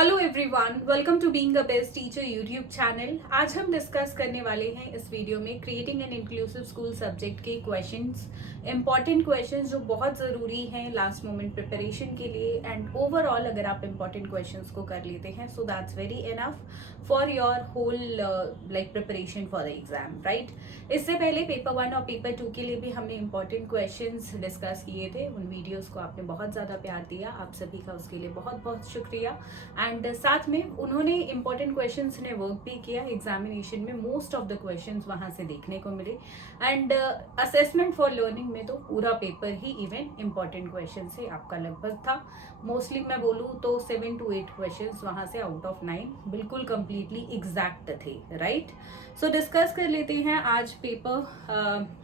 Hello everyone, welcome to being a best teacher YouTube channel. आज हम discuss करने वाले हैं इस वीडियो में creating an inclusive school subject के क्वेश्चंस, इंपॉर्टेंट क्वेश्चंस जो बहुत ज़रूरी हैं लास्ट मोमेंट प्रिपरेशन के लिए। एंड ओवरऑल अगर आप इंपॉर्टेंट क्वेश्चंस को कर लेते हैं so that's very enough for your whole like preparation for the exam, right. इससे पहले पेपर 1 और पेपर 2 के लिए भी हमने इंपॉर्टेंट क्वेश्चंस डिस्कस किए थे। उन वीडियोस को आपने बहुत ज़्यादा प्यार दिया, आप सभी का उसके लिए बहुत बहुत शुक्रिया। एंड साथ में उन्होंने इंपॉर्टेंट क्वेश्चंस ने वर्क भी किया एग्जामिनेशन में, मोस्ट ऑफ द क्वेश्चंस वहां से देखने को मिले। एंड असेसमेंट फॉर लर्निंग में तो पूरा पेपर ही इवन इंपॉर्टेंट क्वेश्चन से आपका लगभग था। मोस्टली मैं बोलूँ तो 7 to 8 क्वेश्चंस वहां से आउट ऑफ 9 बिल्कुल कंप्लीटली एग्जैक्ट थे, राइट। सो डिस्कस कर लेते हैं आज पेपर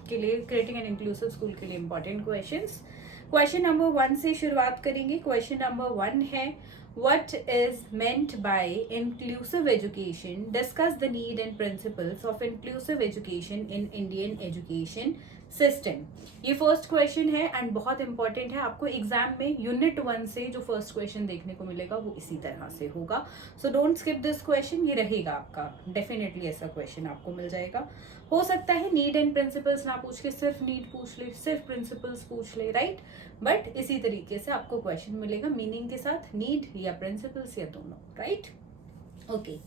के लिए क्रिएटिंग एन इंक्लूसिव स्कूल के लिए इंपॉर्टेंट क्वेश्चंस। क्वेश्चन नंबर 1 से शुरुआत करेंगे। क्वेश्चन नंबर 1 है, What is meant by inclusive education? Discuss the need and principles of inclusive education in Indian education system. ये फर्स्ट क्वेश्चन है एंड बहुत important है। आपको एग्जाम में यूनिट 1 से जो फर्स्ट क्वेश्चन देखने को मिलेगा वो इसी तरह से होगा। So don't skip this question, ये रहेगा आपका, डेफिनेटली ऐसा क्वेश्चन आपको मिल जाएगा। हो सकता है नीड एंड प्रिंसिपल्स ना पूछ के सिर्फ नीड पूछ ले, सिर्फ प्रिंसिपल्स पूछ ले, राइट। बट इसी तरीके से आपको क्वेश्चन मिलेगा मीनिंग के साथ, नीड या प्रिंसिपल्स या दोनों, right. Okay,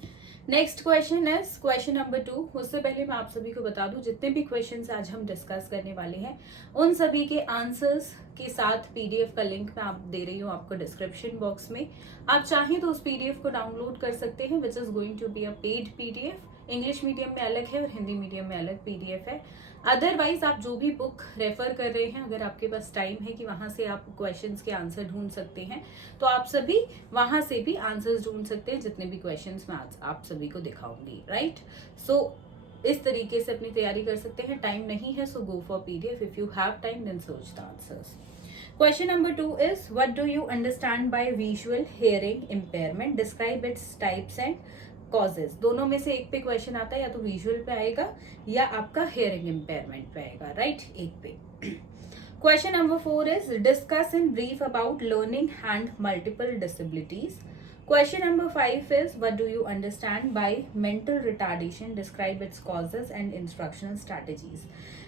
next question is question number 2। उससे पहले मैं आप सभी को बता दूं जितने भी क्वेश्चंस आज हम डिस्कस करने वाले हैं उन सभी के आंसर्स के साथ पीडीएफ का लिंक मैं आप दे रही हूँ आपको डिस्क्रिप्शन बॉक्स में। आप चाहें तो उस पीडीएफ को डाउनलोड कर सकते हैं, which is going to be a paid PDF. English medium में अलग है और हिंदी मीडियम में अलग पीडीएफ है। अदरवाइज आप जो भी बुक रेफर कर रहे हैं, अगर आपके पास टाइम है कि वहां से आप क्वेश्चंस के आंसर ढूंढ सकते हैं तो आप सभी वहां से भी आंसर्स ढूंढ सकते हैं, जितने भी क्वेश्चंस मैं आज आप सभी को दिखाऊंगी, राइट। सो इस तरीके से अपनी तैयारी कर सकते हैं। टाइम नहीं है so go for PDF, if you have time then search the answers. Question number 2 is, what do you understand by visual hearing impairment? Describe its types and causes. दोनों में से एक पे क्वेश्चन आता है, या तो विजुअल पे आएगा या आपका हेयरिंग इम्पेयरमेंट पे आएगा, राइट, एक पे। Question number 4 is, discuss in brief about learning and multiple disabilities. Question number 5 is, what do you understand by mental retardation? Describe its causes and instructional strategies.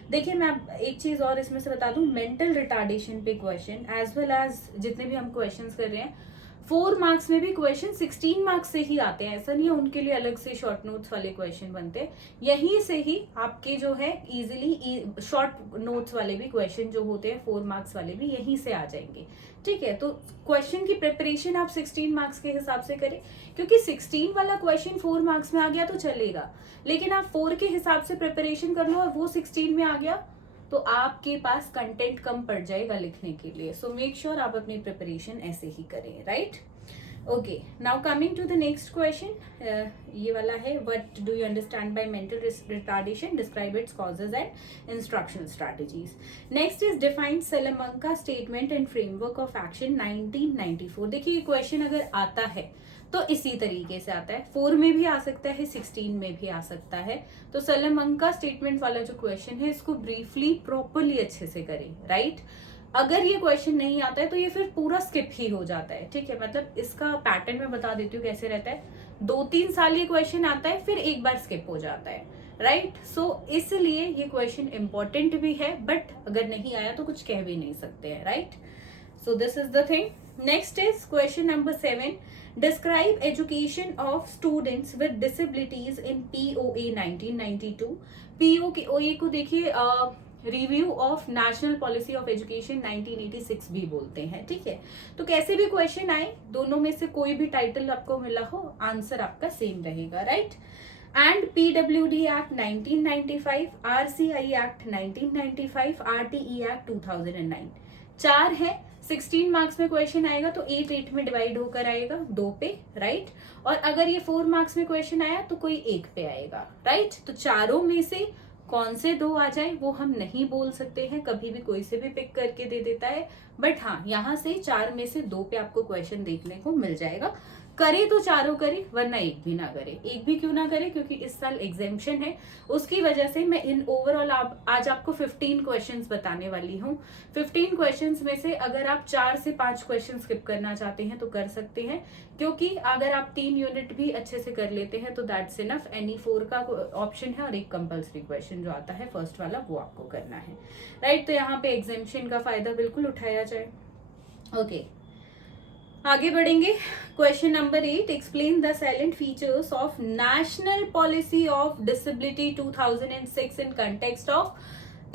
देखिए मैं एक चीज और इसमें से बता दूं, मेंटल रिटार्डेशन पे क्वेश्चन एज वेल एज जितने भी हम क्वेश्चंस कर रहे हैं 4 मार्क्स में भी क्वेश्चन 16 मार्क्स से ही आते हैं। ऐसा नहीं है उनके लिए अलग से शॉर्ट नोट्स वाले क्वेश्चन बनते हैं, यहीं से ही आपके जो है इजीली शॉर्ट नोट्स वाले भी क्वेश्चन जो होते हैं 4 मार्क्स वाले भी यहीं से आ जाएंगे, ठीक है। तो क्वेश्चन की प्रिपरेशन आप 16 मार्क्स के हिसाब से करें, क्योंकि 16 वाला क्वेश्चन 4 मार्क्स में आ गया तो चलेगा, लेकिन आप 4 के हिसाब से प्रिपरेशन कर लो और वो 16 में आ गया तो आपके पास कंटेंट कम पड़ जाएगा लिखने के लिए। सो मेक श्योर आप अपनी प्रिपरेशन ऐसे ही करें, right. Okay, now coming to the next question, ये वाला है, what do you understand by mental retardation? Describe its causes and instructional strategies. Next is define Salamanca statement and framework of action 1994। देखिए ये question अगर आता है तो इसी तरीके से आता है, 4 में भी आ सकता है, 16 में भी आ सकता है। तो सैलामैंका स्टेटमेंट वाला जो क्वेश्चन है इसको ब्रीफली प्रॉपरली अच्छे से करें, राइट। अगर ये क्वेश्चन नहीं आता है तो ये फिर पूरा स्किप ही हो जाता है, ठीक है। मतलब इसका पैटर्न मैं बता देती हूँ कैसे रहता है, 2-3 साल ये क्वेश्चन आता है फिर एक बार स्किप हो जाता है, राइट। सो इसलिए ये क्वेश्चन इंपॉर्टेंट भी है, बट अगर नहीं आया तो कुछ कह भी नहीं सकते हैं, right. So this is the thing. Next is question number 7. Describe education of students with disabilities in POA 1992. POA को देखिए review of national policy of education 1986 भी बोलते हैं, ठीक है। तो कैसे भी क्वेश्चन आए, दोनों में से कोई भी टाइटल आपको मिला हो आंसर आपका सेम रहेगा, right. And PWD act 1995, RCI act 1995, RTE act 2009। 4 है, 16 मार्क्स में क्वेश्चन आएगा तो 8 में डिवाइड होकर आएगा 2 पे, राइट। और अगर ये 4 मार्क्स में क्वेश्चन आया तो कोई 1 पे आएगा, राइट। तो चारों में से कौन से 2 आ जाए वो हम नहीं बोल सकते हैं, कभी भी कोई से भी पिक करके दे देता है, बट हाँ यहाँ से 4 में से 2 पे आपको क्वेश्चन देखने को मिल जाएगा। करे तो चारों करे, वरना एक भी ना करे। एक भी क्यों ना करे, क्योंकि इस साल एग्जाम्शन है, उसकी वजह से मैं इन ओवरऑल आज आपको 15 क्वेश्चंस बताने वाली हूँ। 15 क्वेश्चंस में से अगर आप 4 से 5 क्वेश्चन स्किप करना चाहते हैं तो कर सकते हैं, क्योंकि अगर आप 3 यूनिट भी अच्छे से कर लेते हैं तो दैट्स इनफ। एनी 4 का ऑप्शन है और एक कंपल्सरी क्वेश्चन जो आता है फर्स्ट वाला, वो आपको करना है, राइट। तो यहाँ पे एग्जाम्शन का फायदा बिल्कुल उठाया जाए। ओके, आगे बढ़ेंगे। Question number 8, explain the silent features of national policy of disability 2006 in context of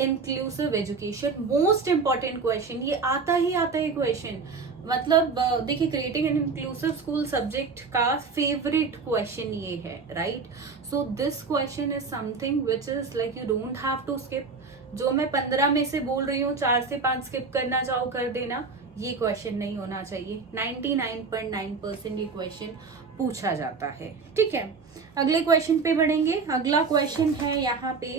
inclusive education. Most important question, ये आता ही आता है क्वेश्चन। मतलब देखिए, creating an inclusive school subject का फेवरेट क्वेश्चन ये है, right. So this question is something which is like you don't have to skip. जो मैं 15 में से बोल रही हूँ 4 से 5 स्किप करना चाहो कर देना, ये क्वेश्चन नहीं होना चाहिए। 99.9% ये क्वेश्चन पूछा जाता है, ठीक है। अगले क्वेश्चन पे बढ़ेंगे। अगला क्वेश्चन है यहाँ पे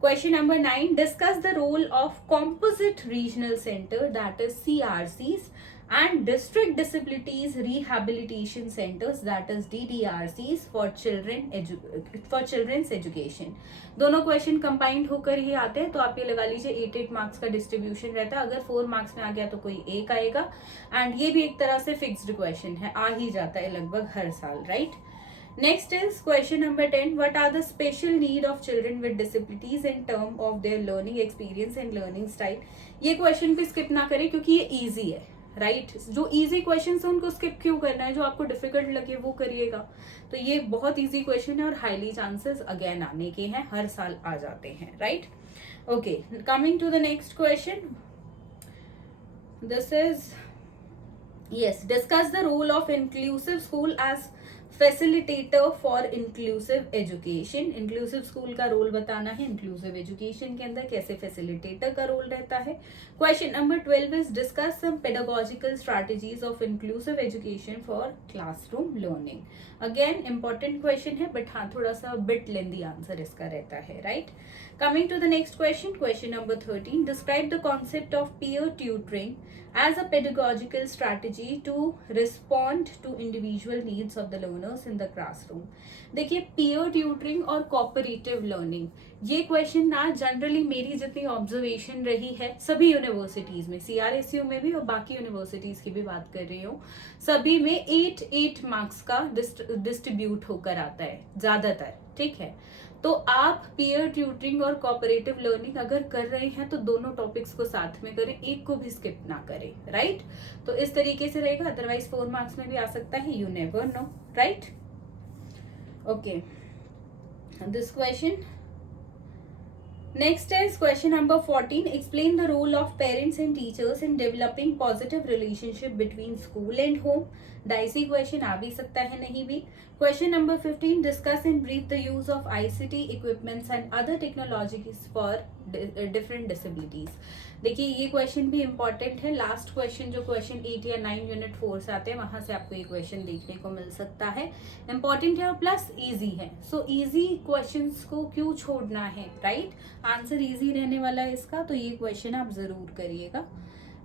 question number 9, discuss the role of composite regional centre that is CRCs and district disabilities rehabilitation centers that is DDRCs for children's education। दोनों क्वेश्चन कंबाइंड होकर ही आते हैं, तो आप ये लगा लीजिए 8 मार्क्स का डिस्ट्रीब्यूशन रहता है। अगर 4 मार्क्स में आ गया तो कोई एक आएगा, एंड ये भी एक तरह से फिक्स्ड क्वेश्चन है, आ ही जाता है लगभग हर साल, right. Next is question number 10. What are the special need of children with disabilities in term of their learning experience and learning style? ये क्वेश्चन भी स्किप ना करें क्योंकि ये इजी है, राइट। जो इजी क्वेश्चन है उनको स्किप क्यों करना है, जो आपको डिफिकल्ट लगे वो करिएगा। तो ये बहुत इजी क्वेश्चन है और हाईली चांसेस अगेन आने के हैं, हर साल आ जाते हैं, right. Okay, coming to the next question, this is yes, discuss the role of inclusive school as facilitator for inclusive education। inclusive school का रोल बताना है, inclusive education के अंदर कैसे facilitator का रोल रहता है। Question number 12 is discuss some pedagogical strategies of inclusive education for classroom learning। again important question है, but हाँ थोड़ा सा bit lengthy answer इसका रहता है, right। coming to the next question, question number 13, describe the concept of peer tutoring as a pedagogical strategy to respond to individual needs of the learners in the classroom। देखिए, peer tutoring और cooperative learning, ये question ना generally मेरी जितनी observation रही है सभी universities में, CRSU में भी और बाकी यूनिवर्सिटीज की भी बात कर रही हूँ, सभी में 8 मार्क्स का डिस्ट्रीब्यूट होकर आता है ज्यादातर, ठीक है। तो आप पीयर ट्यूटरिंग और कोऑपरेटिव लर्निंग अगर कर रहे हैं तो दोनों टॉपिक्स को साथ में करें, एक को भी स्किप ना करें, राइट। तो इस तरीके से रहेगा, अदरवाइज 4 मार्क्स में भी आ सकता है, you never know, right. Okay, this question next is question number 14, explain the role of parents and teachers in developing positive relationship between school and home. Dicey question आ भी सकता है, नहीं भी। Question number 15, discuss in brief the use of ICT equipments and other technologies for different disabilities. देखिए, ये question भी important है। लास्ट क्वेश्चन जो क्वेश्चन 8 या 9 यूनिट 4 से आते हैं, वहां से आपको ये क्वेश्चन देखने को मिल सकता है। इंपॉर्टेंट है और प्लस इजी है। सो इजी क्वेश्चंस को क्यों छोड़ना है, राइट। आंसर इजी रहने वाला है इसका, तो ये क्वेश्चन आप जरूर करिएगा,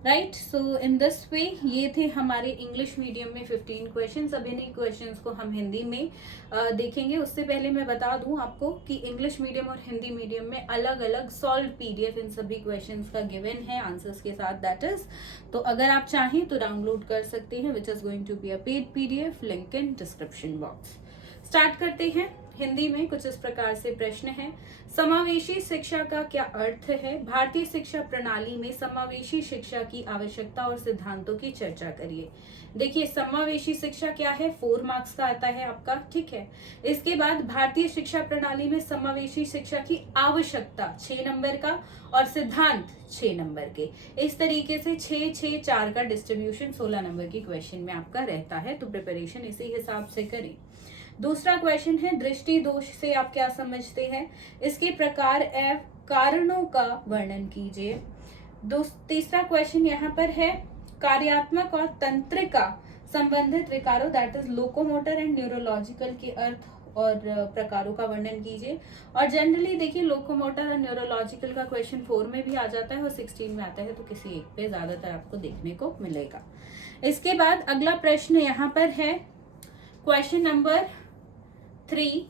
right. So in this way ये थे हमारे इंग्लिश मीडियम में 15 क्वेश्चंस। अभी नहीं क्वेश्चंस को हम हिंदी में देखेंगे। उससे पहले मैं बता दूं आपको कि इंग्लिश मीडियम और हिंदी मीडियम में अलग अलग सॉल्व PDF इन सभी क्वेश्चंस का गिवन है आंसर्स के साथ, दैट इज। तो अगर आप चाहें तो डाउनलोड कर सकते हैं, which is going to be a paid PDF, link in description box. Start करते हैं। हिंदी में कुछ इस प्रकार से प्रश्न है, समावेशी शिक्षा का क्या अर्थ है। भारतीय शिक्षा प्रणाली में समावेशी शिक्षा की आवश्यकता और सिद्धांतों की चर्चा करिए। देखिए, समावेशी शिक्षा क्या है, 4 मार्क्स का आता है आपका, ठीक है। इसके बाद भारतीय शिक्षा प्रणाली में समावेशी शिक्षा की आवश्यकता 6 नंबर का और सिद्धांत 6 नंबर के। इस तरीके से 6-6-4 का डिस्ट्रीब्यूशन 16 नंबर की क्वेश्चन में आपका रहता है, तो प्रिपरेशन इसी हिसाब से करें। दूसरा क्वेश्चन है, दृष्टि दोष से आप क्या समझते हैं, इसके प्रकार एवं कारणों का वर्णन कीजिए। तीसरा क्वेश्चन यहाँ पर है, कार्यात्मक और तंत्रिका संबंधित विकारों that is locomotor and neurological के अर्थ और प्रकारों का वर्णन कीजिए। और जनरली देखिए लोकोमोटर और न्यूरोलॉजिकल का क्वेश्चन 4 में भी आ जाता है और 16 में आता है, तो किसी एक पे ज्यादातर आपको देखने को मिलेगा। इसके बाद अगला प्रश्न यहाँ पर है क्वेश्चन नंबर 3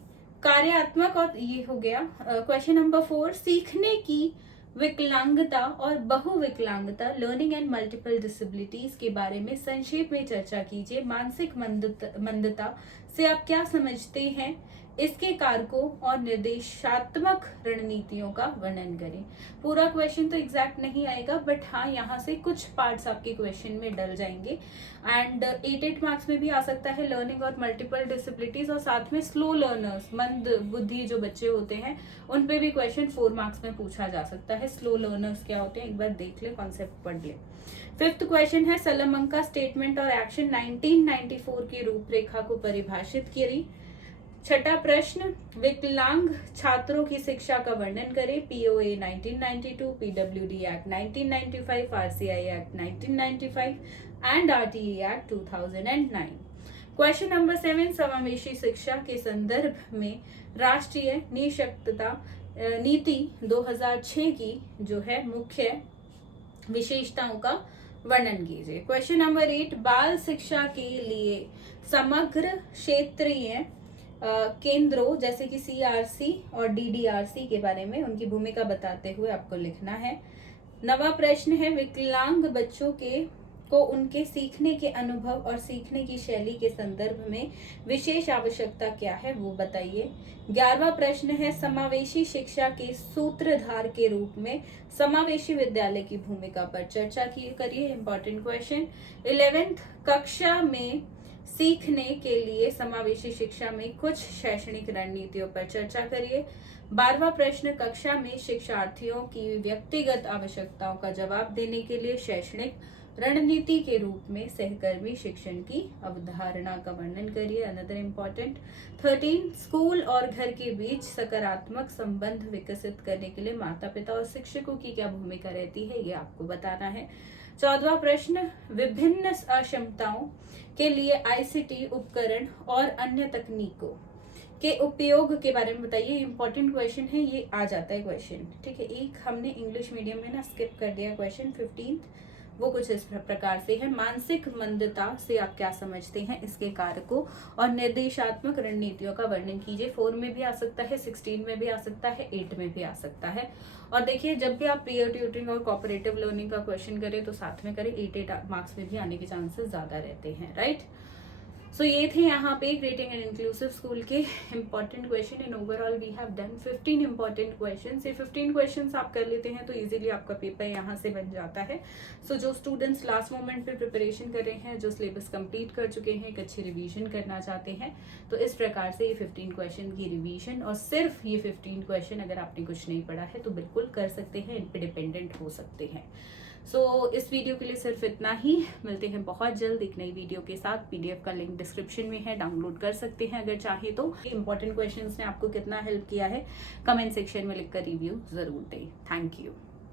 कार्यात्मक, और ये हो गया क्वेश्चन नंबर 4 सीखने की विकलांगता और बहुविकलांगता लर्निंग एंड मल्टीपल डिसेबिलिटीज के बारे में संक्षेप में चर्चा कीजिए। मानसिक मंदता से आप क्या समझते हैं, इसके कारकों और निर्देशात्मक रणनीतियों का वर्णन करें। पूरा क्वेश्चन तो एग्जैक्ट नहीं आएगा, बट हाँ यहाँ से कुछ पार्ट्स आपके क्वेश्चन में डल जाएंगे। एंड 8 मार्क्स में भी आ सकता है लर्निंग और मल्टीपल डिसेबिलिटीज, और साथ में स्लो लर्नर्स, मंद बुद्धि जो बच्चे होते हैं उन पे भी क्वेश्चन 4 मार्क्स में पूछा जा सकता है। स्लो लर्नर्स क्या होते हैं एक बार देख ले, कॉन्सेप्ट पढ़ ले। 5th क्वेश्चन है सलमंका स्टेटमेंट और एक्शन 1994 की रूपरेखा को परिभाषित करें। 6ठा प्रश्न विकलांग छात्रों की शिक्षा का वर्णन करें। POA 1992, PWD act 1995, RCI act 1995 and RTE act 2009। Question number 7 समावेशी शिक्षा के संदर्भ में राष्ट्रीय निःशक्तता नीति 2006 की जो है मुख्य विशेषताओं का वर्णन कीजिए। क्वेश्चन नंबर 8 बाल शिक्षा के लिए समग्र क्षेत्रीय केंद्रों जैसे कि सीआरसी और डीडीआरसी के बारे में उनकी भूमिका बताते हुए आपको लिखना है। 9वां प्रश्न है विकलांग बच्चों को उनके सीखने के अनुभव और सीखने की शैली के संदर्भ में विशेष आवश्यकता क्या है वो बताइए। 11वां प्रश्न है समावेशी शिक्षा के सूत्रधार के रूप में समावेशी विद्यालय की भूमिका पर चर्चा करिए, इंपॉर्टेंट क्वेश्चन। 11th कक्षा में सीखने के लिए समावेशी शिक्षा में कुछ शैक्षणिक रणनीतियों पर चर्चा करिए। 12वां प्रश्न कक्षा में शिक्षार्थियों की व्यक्तिगत आवश्यकताओं का जवाब देने के लिए शैक्षणिक रणनीति के रूप में सहकर्मी शिक्षण की अवधारणा का वर्णन करिए, अनदर इम्पोर्टेंट। 13 स्कूल और घर के बीच सकारात्मक संबंध विकसित करने के लिए माता पिता और शिक्षकों की क्या भूमिका रहती है ये आपको बताना है। 14वां प्रश्न विभिन्न अक्षमताओं के लिए आईसीटी उपकरण और अन्य तकनीकों के उपयोग के बारे में बताइए, इंपॉर्टेंट क्वेश्चन है, ये आ जाता है क्वेश्चन, ठीक है। एक हमने इंग्लिश मीडियम में ना स्किप कर दिया क्वेश्चन 15, वो कुछ इस प्रकार से है मानसिक मंदता से आप क्या समझते हैं, इसके कारकों और निर्देशात्मक रणनीतियों का वर्णन कीजिए। 4 में भी आ सकता है, 16 में भी आ सकता है, 8 में भी आ सकता है। और देखिए जब भी आप पीयर ट्यूटरिंग और कोऑपरेटिव लर्निंग का क्वेश्चन करें तो साथ में करें, 8 मार्क्स में भी आने के चांसेस ज्यादा रहते हैं, राइट। सो ये थे यहाँ पे क्रिएटिंग एन इंक्लूसिव स्कूल के important question. In overall we have done 15 important questions. ये 15 क्वेश्चंस आप कर लेते हैं तो इजीली आपका पेपर यहाँ से बन जाता है। सो जो स्टूडेंट्स लास्ट मोमेंट पे प्रिपरेशन कर रहे हैं, जो सिलेबस कंप्लीट कर चुके हैं, एक अच्छी रिवीजन करना चाहते हैं, तो इस प्रकार से ये 15 क्वेश्चन की रिवीजन और सिर्फ ये 15 क्वेश्चन अगर आपने कुछ नहीं पढ़ा है तो बिल्कुल कर सकते हैं, इन पे डिपेंडेंट हो सकते हैं। सो इस वीडियो के लिए सिर्फ इतना ही। मिलते हैं बहुत जल्द एक नई वीडियो के साथ। पीडीएफ का लिंक डिस्क्रिप्शन में है, डाउनलोड कर सकते हैं अगर चाहे तो। इंपॉर्टेंट क्वेश्चंस ने आपको कितना हेल्प किया है कमेंट सेक्शन में लिखकर रिव्यू जरूर दें। Thank you.